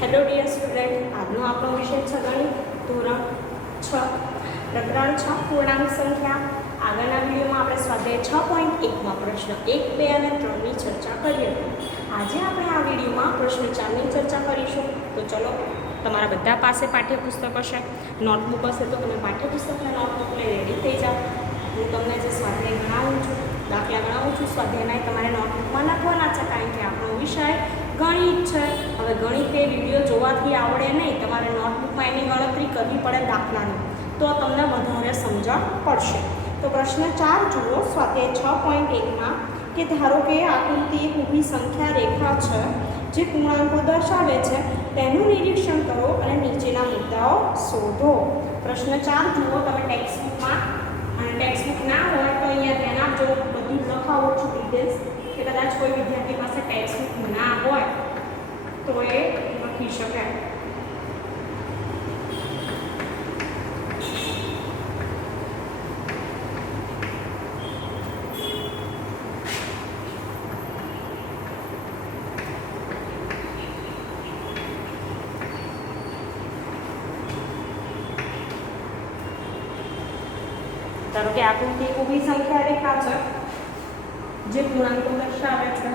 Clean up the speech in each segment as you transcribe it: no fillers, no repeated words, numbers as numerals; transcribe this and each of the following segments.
Hello dear student, આજનો આપણો વિષય છે ગણિત ધોરણ 6 પ્રકરણ 6 પૂર્ણાંક સંખ્યા. આગળના વિડીયોમાં આપણે સ્વાધ્યાય 6.1માં પ્રશ્ન 1, 2 અને 3ની ચર્ચા કરી હતી. આજે આપણે આ વિડીયોમાં પ્રશ્ન 4ની ચર્ચા કરીશું. તો ચલો, તમારા બધા પાસે પાઠ્યપુસ્તક હશે, નોટબુક હશે, તો તમે પાઠ્યપુસ્તકના નોટબુક લઈ રેડી થઈ જાઓ. હું તમને જે સ્વાધ્યાય ગણાવું છું, દાખલા ગણાવું છું, સ્વાધ્યાયના તમારે નોટબુકમાં લખવાના છે, કારણ કે આપણો વિષય ગણિત છે. હવે ગણિત એ વિડીયો જોવાથી આવડે નહીં, તમારે નોટબુકમાં એની ગણતરી કરવી પડે દાખલાની, તો તમને વધારે સમજણ પડશે. તો પ્રશ્ન 4 જુઓ, સ્વાધ્યાય 6.1માં કે ધારો કે આકૃતિ એક ઊભી સંખ્યા રેખા છે જે પૂર્ણાંકો દર્શાવે છે, તેનું નિરીક્ષણ કરો અને નીચેના મુદ્દાઓ શોધો. પ્રશ્ન 4 જુઓ તમે ટેક્સ્ટબુકમાં, અને ટેક્સ્ટબુક ના હોય તો અહીંયા ધ્યાન આપજો, બધું લખાવું છું ડિટેલ્સ, કે કદાચ કોઈ વિદ્યાર્થી પાસે ટેક્સ્ટબુક ના હોય તો એ લખી શકે. ધારો કે આકૃતિ એક ઊભી સંખ્યા રેખા છે જે પૂર્ણાંકો દર્શાવે છે.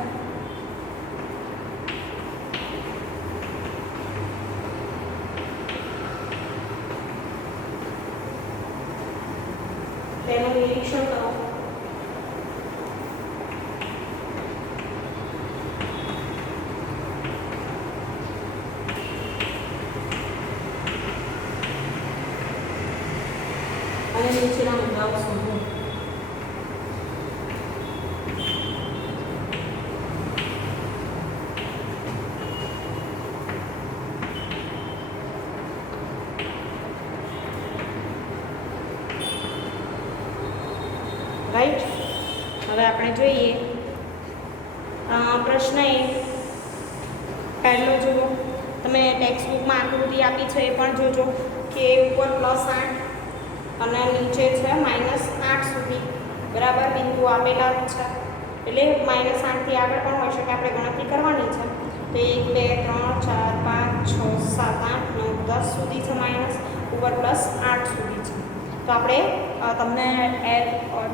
તેનું નિરીક્ષણ કરો. અને નીચેના મુદ્દાઓ શોધો. રાઈટ, હવે આપણે જોઈએ પ્રશ્ન 1. પહેલો જુઓ, તમે ટેક્સ્ટબુકમાં આકૃતિ આપી છે એ પણ જોજો કે ઉપર +8 અને નીચે છે -8 સુધી બરાબર બિંદુ આપેલા છે. એટલે -8 થી આગળ પણ હોઈ શકે, આપણે ગણતરી કરવાની છે. તો 1, 2, 3, 4, 5, 6, 7, 8, 9, 10 સુધી છે, માઇનસ ઉપર +8 સુધી છે. તો આપણે તમને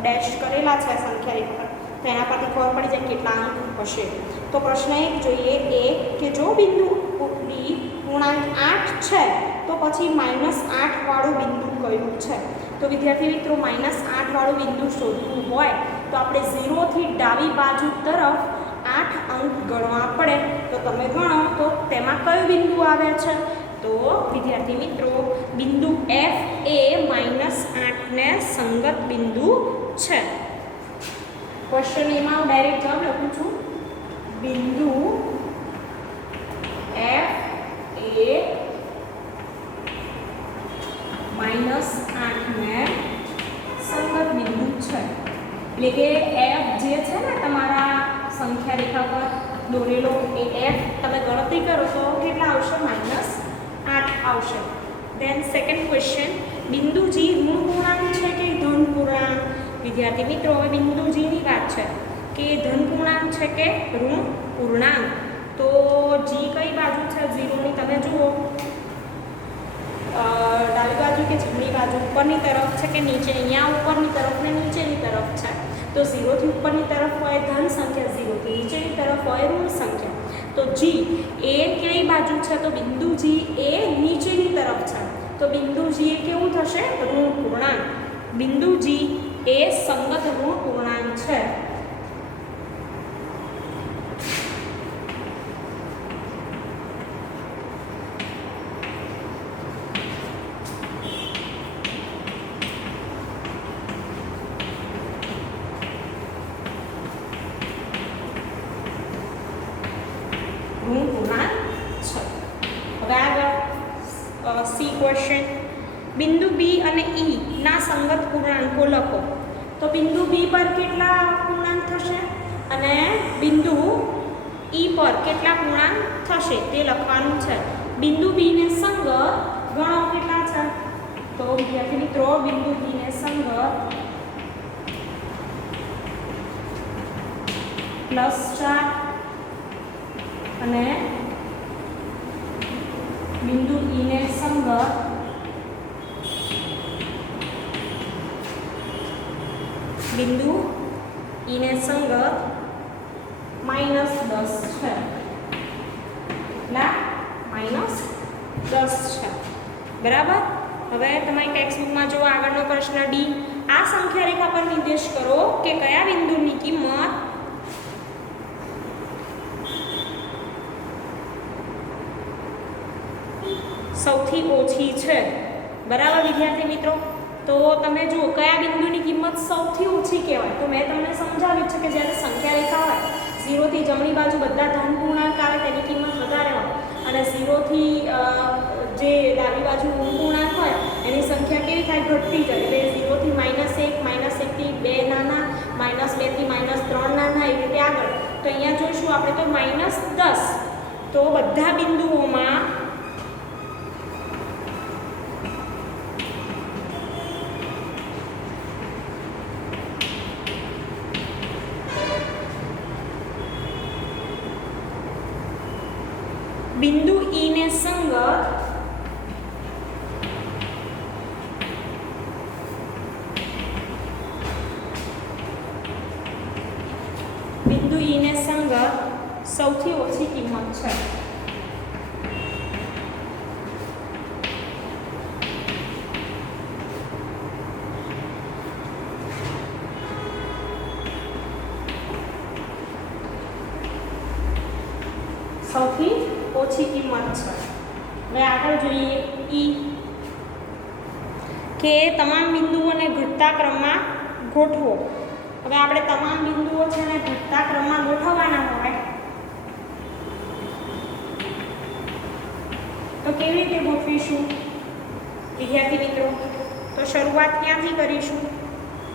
ડેશ કરેલા છે સંખ્યા રેખા, તો એના પરથી ખબર પડી જાય કેટલા અંક હશે. તો પ્રશ્ન 1 જોઈએ, એ કે જો બિંદુ ડી પૂર્ણાંક 8 છે તો પછી -8 વાળું બિંદુ કયું છે? તો વિદ્યાર્થી મિત્રો, -8 વાળું બિંદુ શોધવું હોય તો આપણે 0 થી ડાબી બાજુ તરફ 8 અંક ગણવા પડે. તો તમે ગણો તો તેમાં કયું બિંદુ આવે છે? તો વિદ્યાર્થી મિત્રો, બિંદુ F એ -8 ને સંગત બિંદુ છે. ક્વેશ્ચન એમાં ડાયરેક્ટ જવાબ લખું છું. બિંદુ F એ -8 ને સંગત બિંદુ છે. એટલે કે F જે છે ને તમારા સંખ્યા રેખા પર દોરેલો, એ F તમે ગણતરી કરો તો કેટલા આવશે? -8 આવશે. ધેન સેકન્ડ ક્વેશ્ચન, બિંદુ G ઋણ પૂર્ણાંક છે કે ધન પૂર્ણાંક? વિદ્યાર્થી મિત્રો, હવે બિંદુ G ની વાત છે કે ધન પૂર્ણાંક છે કે ઋણ પૂર્ણાંક. તો G કઈ બાજુ છે 0 ની? તમે જુઓ, ડાબી બાજુ કે જમણી બાજુ, ઉપરની તરફ છે કે નીચે? અહીંયા ઉપરની તરફ ને નીચેની તરફ છે. તો 0 થી ઉપરની તરફ હોય ધન સંખ્યા, 0 થી નીચેની તરફ હોય ઋણ સંખ્યા. તો G એ કઈ બાજુ છે? તો બિંદુ G એ નીચેની તરફ છે. તો બિંદુ G એ કેવું થશે? ઋણ પૂર્ણાંક. બિંદુ G એ સંગત ઋણ પૂર્ણાંક છે. હવે આગળ સી ક્વેશ્ચન, બિંદુ બી અને ઈ ના સંગત પૂર્ણાંકો લખો. તો બિંદુ બી પર કેટલા પૂર્ણાંક થશે અને બિંદુ ઈ પર કેટલા પૂર્ણાંક થશે તે લખવાનું છે. બિંદુ બી ને સંગત ગણો કેટલા છે? તો વિદ્યાર્થી મિત્રો, બિંદુ બી ને સંગત +4 અને બિંદુ ઈ ને સંગત બિંદુ ઈ ને સંગત -10 છે, -10 છે, બરાબર। હવે તમારી ટેક્સ્ટબુકમાં જો આગળનો પ્રશ્ન ડી, આ સંખ્યા રેખા પર નિર્દેશ કરો કે કયા બિંદુની કિંમત સૌથી ઓછી છે, બરાબર વિદ્યાર્થી મિત્રો। તો તમે જુઓ કયા બિંદુની કિંમત સૌથી ઓછી કહેવાય, તો મેં તમને સમજાવ્યું છે કે જ્યારે સંખ્યા રેખા હોય 0 થી જમણી બાજુ બધા ધન પૂર્ણાંક આવે તેની કિંમત વધારે હોય, અને 0 થી જે ડાબી બાજુ ઋણ પૂર્ણાંક હોય એની સંખ્યા કેવી થાય, ઘટતી જાય। એટલે 0 થી -1, -1 થી 2 નાના, -2 થી -3 નાના, એવી રીતે આગળ। તો અહીંયા જોઈશું આપણે તો -10, તો બધા બિંદુઓમાં બિંદુ ઈ ને સંગત સૌથી ઓછી કિંમત છે। સૌથી ઓછી કિંમત છે। હવે આગળ જોઈએ ઈ, કે તમામ બિંદુઓને ઘટતા ક્રમમાં ગોઠવો। હવે આપણે તમામ બિંદુઓ છે ને ઘટતા ક્રમમાં ગોઠવવાના હોય તો કેવી રીતે ગોઠવીશું વિદ્યાર્થી મિત્રો? તો શરૂઆત ક્યાંથી કરીશું?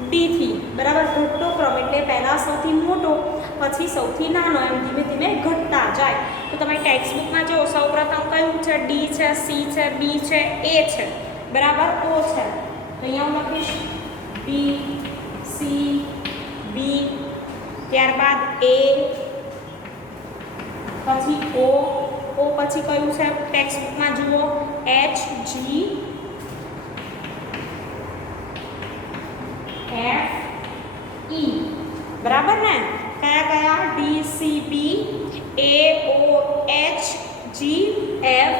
ડી થી, બરાબર। ઘટતો ક્રમ એટલે પહેલા સૌથી મોટો, પછી સૌથી નાનો, એમ ધીમે ધીમે ઘટતા જાય। તો તમારી ટેક્સ્ટબુકમાં જો સૌપ્રથમ કયું છે? ડી છે, સી છે, બી છે, એ છે, બરાબર, ઓ છે। તો અહીંયા હું લખીશ બી, સી, બી, ત્યારબાદ એ, પછી ઓ, ઓ પછી કયું છે ટેક્સ્ટબુકમાં જુઓ? એચ, જી, એફ, ઈ, બરાબર ને? કયા કયા? ડી, સી, બી, એ, ઓ, એચ, જી, એફ,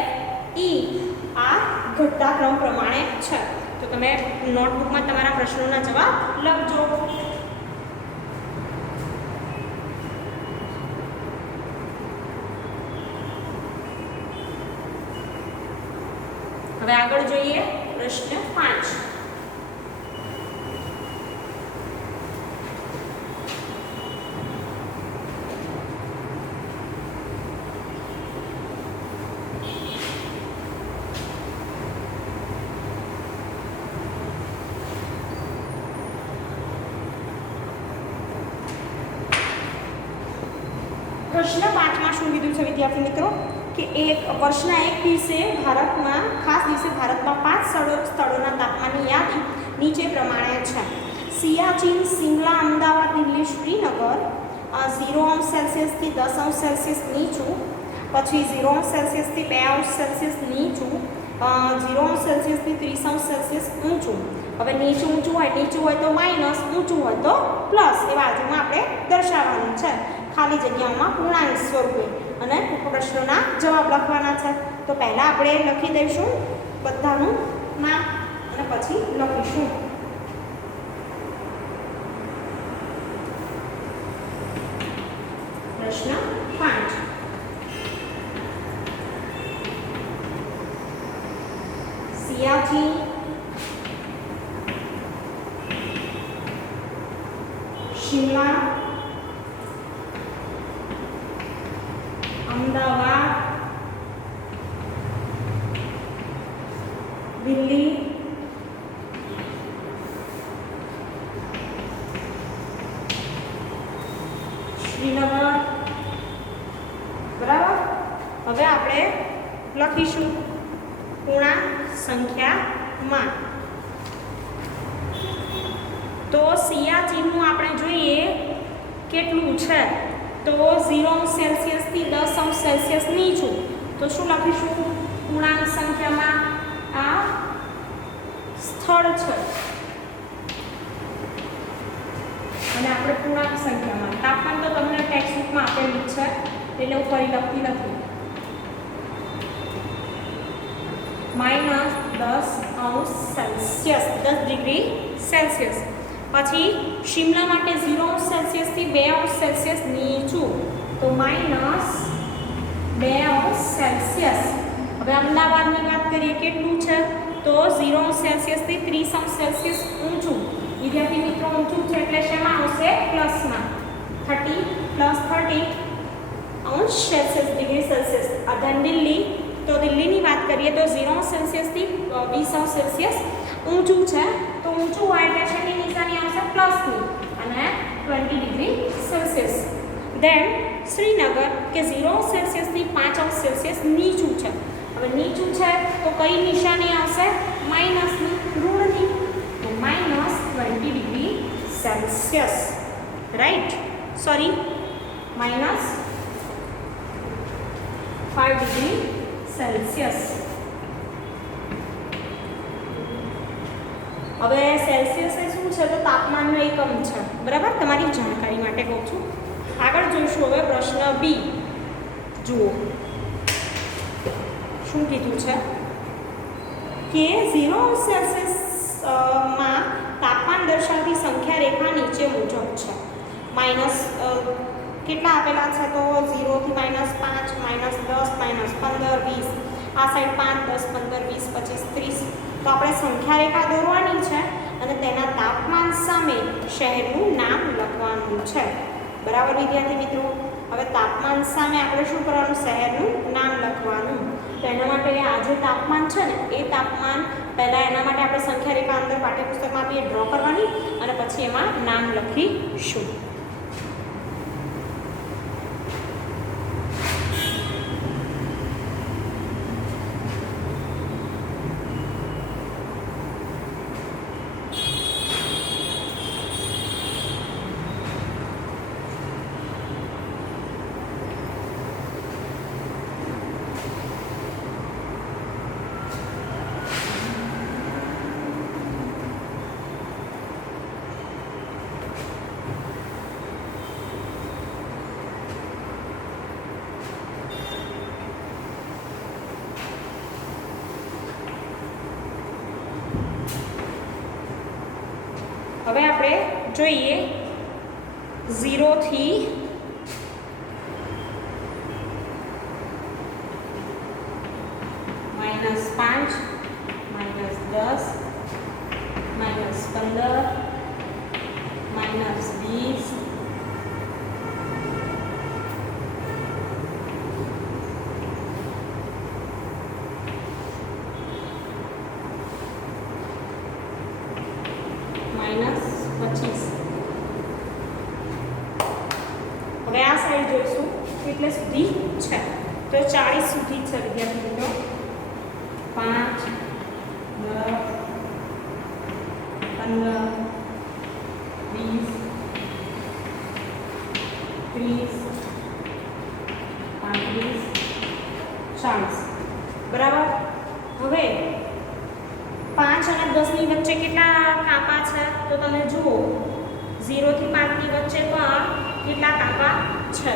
ઈ આ ઘટતા ક્રમ પ્રમાણે છે। તો તમે નોટબુકમાં તમારા પ્રશ્નોના જવાબ લખજો। હવે આગળ જોઈએ પ્રશ્ન 5। પ્રશ્ન 5માં શું કીધું છે વિદ્યાર્થી મિત્રો? કે વર્ષના એક દિવસે ભારતમાં, ખાસ દિવસે ભારતમાં 5 સ્થળોના તાપમાનની યાદી નીચે પ્રમાણે છે। સિયાચીન, શિમલા, અમદાવાદ, દિલ્હી, શ્રીનગર 0°C થી 10°C નીચું, પછી 0°C થી 2°C નીચું, 0°C થી 30°C ઊંચું। હવે નીચું હોય તો માઇનસ, ઊંચું હોય તો પ્લસ, એ બાજુમાં આપણે દર્શાવવાનું છે ખાલી જગ્યાઓમાં પૂર્ણાંક સ્વરૂપે, અને પ્રશ્નોના જવાબ લખવાના છે। તો પહેલા આપણે લખી દઈશું બધાનું નામ અને પછી લખીશું। પ્રશ્ન 5, સિયાચીન, શિમલા, અમદાવાદ, દિલ્હી, શ્રીનગર, બરાબર। હવે આપણે લખીશું પૂર્ણાંક સંખ્યામાં। તો સિયાચીનનું આપણે જોઈએ કેટલું છે, તો 0°C થી 10°C નીચું, તો શું લખીશું? પૂર્ણાંક સંખ્યામાં આ સ્થળ છે અને આપણે પૂર્ણાંક સંખ્યામાં તાપમાન તો તમને ટેક્સ્ટ બુકમાં આપેલું જ છે એટલે હું ફરી લખતી નથી. -10°C 10 degree Celsius. પછી શિમલા માટે 0°C થી 2°C નીચું તો -2°C. હવે અમદાવાદની વાત કરીએ કેટલું છે તો 0°C થી 30°C ઊંચું. વિદ્યાર્થી મિત્રો ઊંચું છે એટલે શેમાં આવશે પ્લસમાં 30 +30°C ડિગ્રી સેલ્સિયસ. અધન દિલ્હી તો દિલ્હીની વાત કરીએ તો 0°C થી 20°C ઊંચું છે તો ઊંચું હોય એટલે શેની નિશાની આવશે પ્લસની અને 20°C. દેન શ્રીનગર કે 0°C થી 5°C નીચું છે. હવે નીચું છે તો કઈ નિશાની આવશે માઇનસની ઋણની તો -20°C. Right sorry -5°C. હવે સેલ્સિયસ એ શું છે તો તાપમાનનો એકમ છે બરાબર. તમારી જાણકારી માટે કહું છું. આગળ જોઈશું હવે પ્રશ્ન બી. જુઓ શું કીધું છે કે 0°C માં તાપમાન દર્શાવતી સંખ્યા રેખા નીચે મુજબ છે. માઇનસ કેટલા આપેલા છે તો 0 થી -5 -10 -15 20 આ સાઈડ 5 10 15 20 25 30. તો આપણે સંખ્યા રેખા દોરવાની છે અને તેના તાપમાન સામે શહેરનું નામ લખવાનું છે બરાબર વિદ્યાર્થી મિત્રો. હવે તાપમાન સામે આપણે શું કરવાનું શહેરનું નામ લખવાનું. તો એના માટે આ જે તાપમાન છે ને એ તાપમાન પહેલાં એના માટે આપણે સંખ્યા રેખા અંદર પાઠ્યપુસ્તકમાં આપીએ ડ્રો કરવાની અને પછી એમાં નામ લખીશું. હવે આપણે જોઈએ 0 થી -5 -10 -15 -20 -25. હવે આ સાઈડ જોઈશું એટલે સુધી છે તો 40 સુધી છે વિદ્યાર્થી મિત્રો. 5 10 15 20 30 35 40 બરાબર. હવે 5 અને 10 ની વચ્ચે કેટલા કાપા છે તો તમે જુઓ 0 થી 5 ની વચ્ચે પણ કેટલા કાપા છે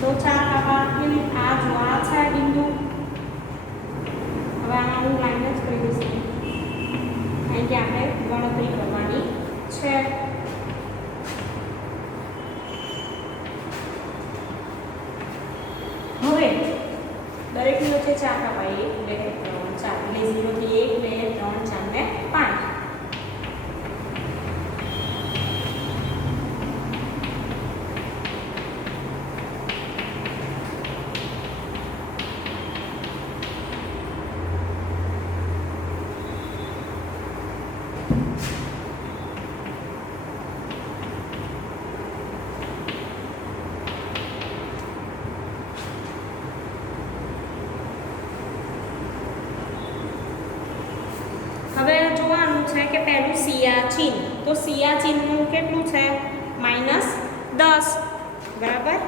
તો 4 કાપા. આ જો આ છે બિંદુ. હવે આમાં હું લાઈન જ કરી દઈશ કારણ કે આપણે ગણતરી કરવાની છે. હવે દરેકની વચ્ચે 4 કાપા 1 2 3 4 એટલે 0 થી 1 2 3 4 ને 5. હવે જોવાનું છે કે પહેલું સિયાચીન. તો સિયાચીનનું કેટલું છે -10 બરાબર.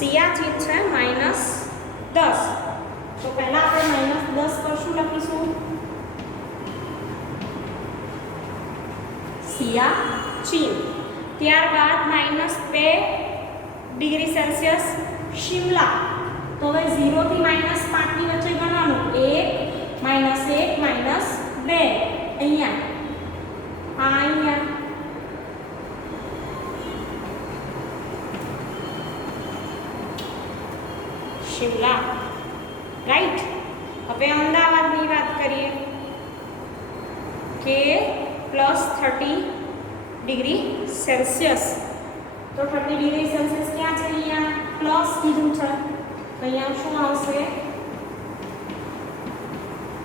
સિયાચીન છે -10. તો પહેલા આપણે -10 પર શું લખીશું? સિયાચીન. ત્યારબાદ -2 ડિગ્રી સેલ્સિયસ શિમલા. તો હવે 0 થી -5 ની વચ્ચે ગણવાનું. 1 -1 -2 અહીંયા શિમલા, રાઈટ. હવે અમદાવાદની વાત કરીએ કે +30 ડિગ્રી સેલ્સિયસ. તો 30 ડિગ્રી સેલ્સિયસ ક્યાં છે? અહીંયા પ્લસ કીધું છે, તો અહીંયા શું આવશે?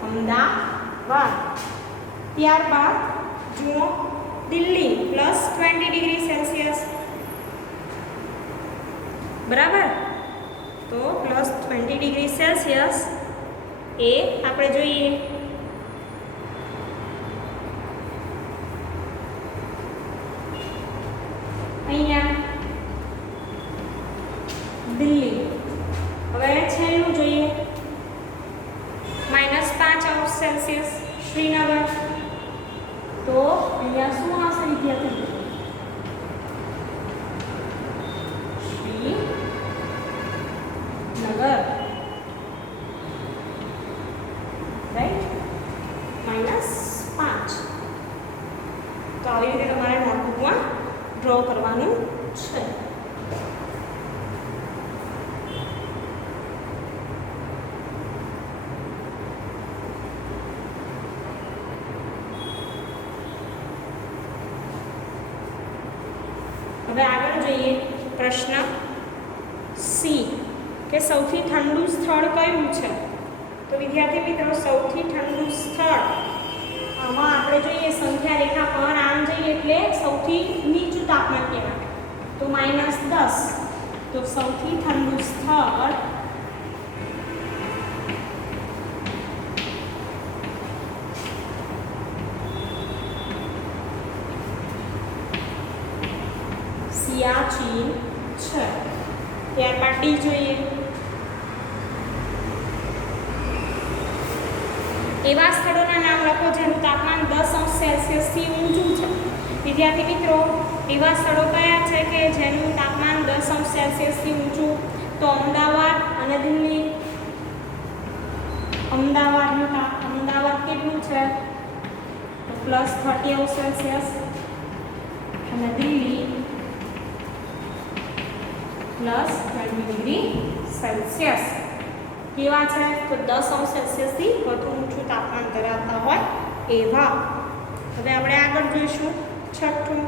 અમદાવાદ. ત્યારબાદ જુઓ દિલ્હી +20 ડિગ્રી સેલ્સિયસ, બરાબર. તો +20 ડિગ્રી સેલ્સિયસ એ આપણે જોઈએ અહીંયા દિલ્હી. હવે છેલ્લું જોઈએ -5 સેલ્સિયસ શ્રીનગર. તો અહીંયા શું આવશે વિદ્યાર્થી? શ્રીનગર, રાઈટ. -5. તો આવી રીતે તમારે નોટબુકમાં ડ્રો કરવાનું છે. હવે આગળ જોઈએ પ્રશ્ન સી કે સૌથી ઠંડુ સ્થળ કયું છે? તો વિદ્યાર્થી મિત્રો, સૌથી ઠંડુ સ્થળ આમાં આપણે જોઈએ સંખ્યા રેખા પર આમ જઈએ એટલે સૌથી નીચું તાપમાન કહેવાય. તો -10. તો સૌથી ઠંડુ સ્થળ સિયાચીન છે. ત્યારબાદ ડી જોઈએ. એવા સ્થળોના નામ લખો જેનું તાપમાન 10 સેલ્સિયસથી ઊંચું છે. વિદ્યાર્થી મિત્રો, એવા સ્થળો કયા છે કે જેનું તાપમાન 10 સેલ્સિયસથી ઊંચું? તો અમદાવાદ અને દિલ્હી. અમદાવાદ કેટલું છે? તો +30 સેલ્સિયસ અને દિલ્હી +20 ડિગ્રી સેલ્સિયસ. કેવા છે? તો 10 સેલ્સિયસથી વધુ ઊંચું તાપમાન ધરાવતા હોય એવા. હવે આપણે આગળ જોઈશું છઠ્ઠું.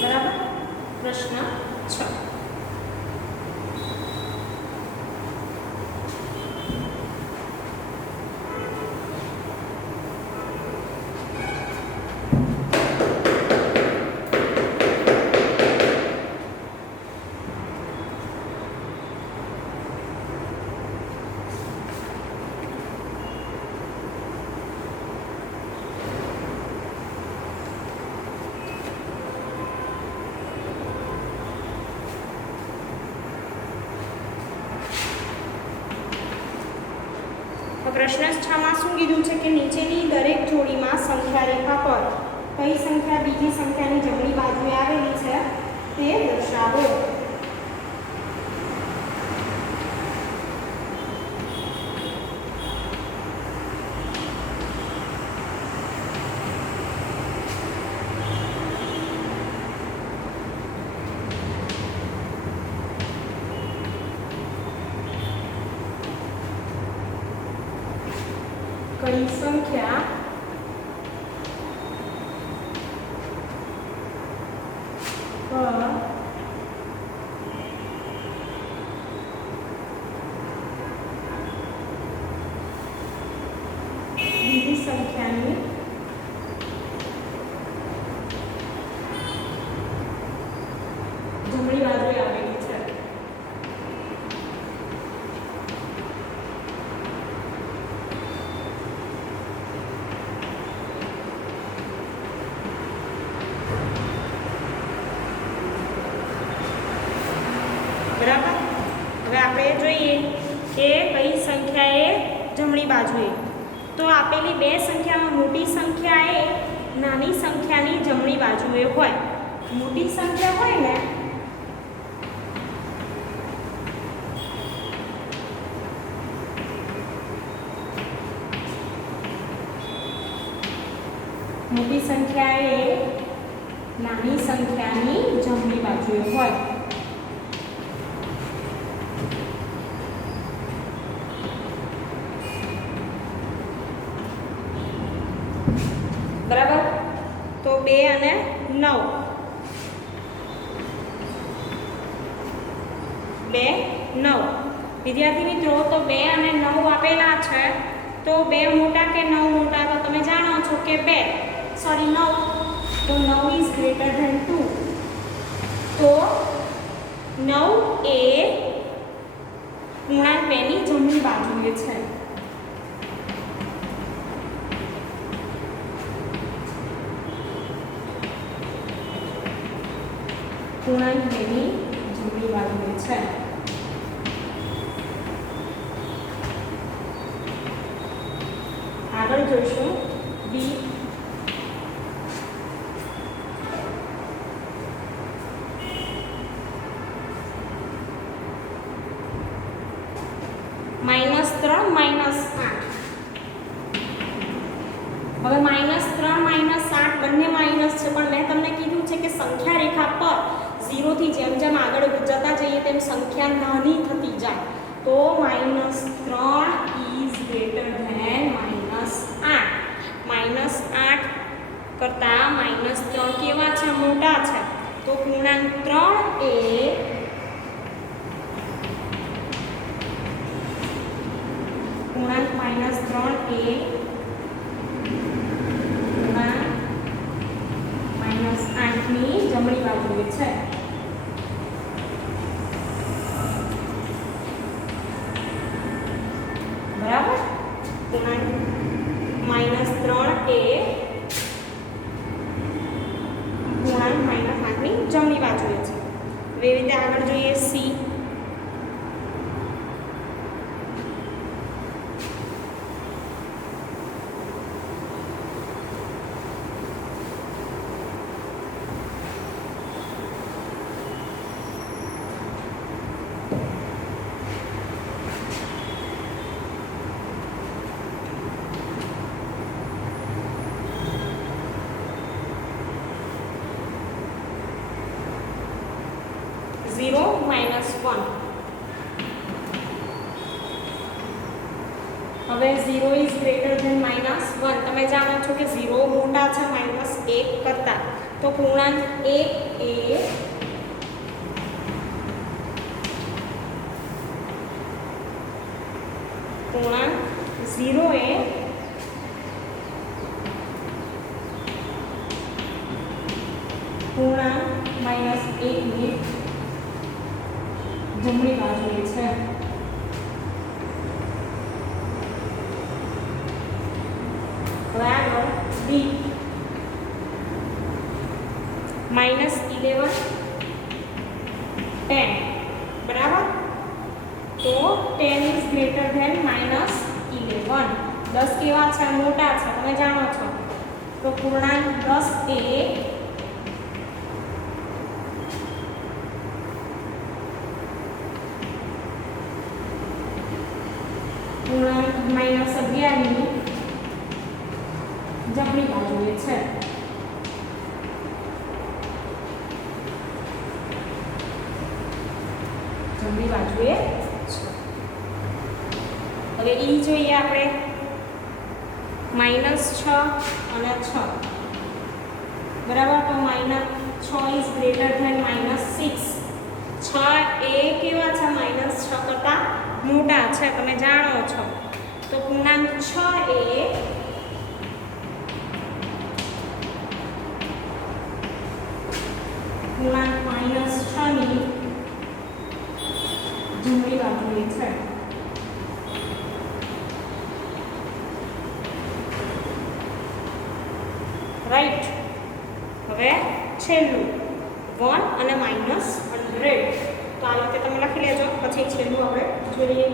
બરાબર. પ્રશ્ન 6. પ્રશ્ન 6 માં શું કીધું છે કે નીચેની દરેક જોડીમાં સંખ્યા રેખા પર કઈ સંખ્યા બીજી સંખ્યાની જમણી બાજુએ આવેલી છે તે દર્શાવો. કઈ સંખ્યા પર બીજી સંખ્યાની જમણી બાજુએ. તો આપેલી બે સંખ્યામાં મોટી સંખ્યા એ નાની સંખ્યાની જમણી બાજુએ હોય. મોટી સંખ્યા હોય ને મોટી સંખ્યા એ નાની સંખ્યાની જમણી બાજુએ હોય. બરાબર. તો 2 અને 9, 2 9. વિદ્યાર્થી મિત્રો, તો 2 અને 9 આપેલા છે. તો 2 મોટા કે 9 મોટા? તો તમે જાણો છો કે 9. તો 9 ઇઝ ગ્રેટર ધેન 2. તો 9 એ પૂર્ણાંક 2 ની જમણી બાજુએ છે. પૂર્ણાંક 2 ની જમણી બાજુએ છે. આગળ જોઈશું બી. -3 -8. હવે -3 -8 બંને માઇનસ છે, પણ મેં તમને કીધું છે કે સંખ્યા રેખા પર 0 થી જેમ જેમ આગળ જતા જઈએ તેમ સંખ્યા નાની થતી જાય. તો -3 ઇઝ ગ્રેટર ધેન -8. કરતા -3 કેવા છે? મોટા છે. તો પૂર્ણાંક 3 એ પૂર્ણાંક -3 એ પૂર્ણાંક -8 ની જમણી બાજુએ છે. બરાબર. પૂર્ણાંક -3 એ પૂર્ણાંક -8 ની જમણી બાજુએ છે. હવે રીતે આગળ જોઈએ સી. -1. હવે 0 ઇઝ ગ્રેટર ધેન -1. તમે જાણો છો કે 0 મોટા છે -1 કરતા. તો પૂર્ણાંક 1 એ પૂર્ણાંક 0 એ પૂર્ણાંક -1 ની જમણી બાજુએ છે. હવે આગળ ડી. -11 10. બરાબર. તો 10 ઇઝ ગ્રેટર ધેન -11. 10 કેવા છે? મોટા છે, તમે જાણો છો. તો પૂર્ણાંક 10 એ પૂર્ણાંક -11 ની જમણી બાજુએ છે. જમણી બાજુએ છે. હવે ઈ જોઈએ આપણે. -6 અને 6. બરાબર. તો -6 ઇઝ ગ્રેટર ધેન -6. 6 એ કેવા છે? -6 કરતા મોટા છે, તમે જાણો છો. તો પૂર્ણાંક 6 એ પૂર્ણાંક -6 ની જમણી બાજુએ છે. રાઈટ. હવે છેલ્લું 1 અને -100. તો આ રીતે તમે લખી લેજો, પછી છેલ્લું આપણે જોઈએ.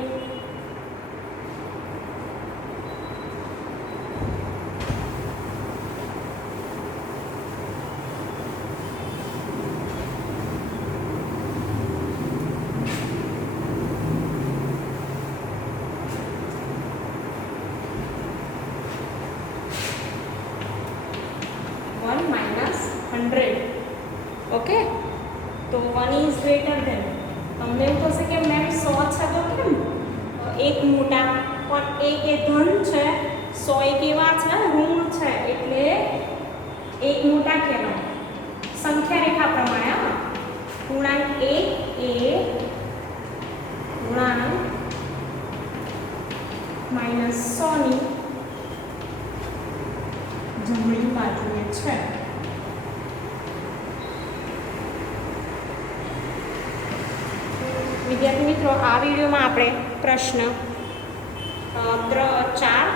1 ઇઝ ગ્રેટર ધેન. તમને એવું થશે કે મેમ 100 છે તો કેમ એક મોટા, પણ એક એ ધન છે, 100 એ કેવા છે ઋણ છે, એટલે એક મોટા કહેવાય સંખ્યા રેખા પ્રમાણે. પૂર્ણાંક 1 એ પૂર્ણાંક -100 ની જમણી બાજુએ છે. વિદ્યાર્થી મિત્રો, આ વિડીયોમાં આપણે પ્રશ્ન 3, 4,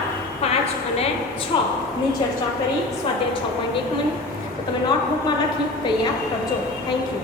5 અને 6 ની ચર્ચા કરી. સ્વાધ્યાય 6.1 તો તમે નોટબુકમાં લખી તૈયાર કરજો. Thank you.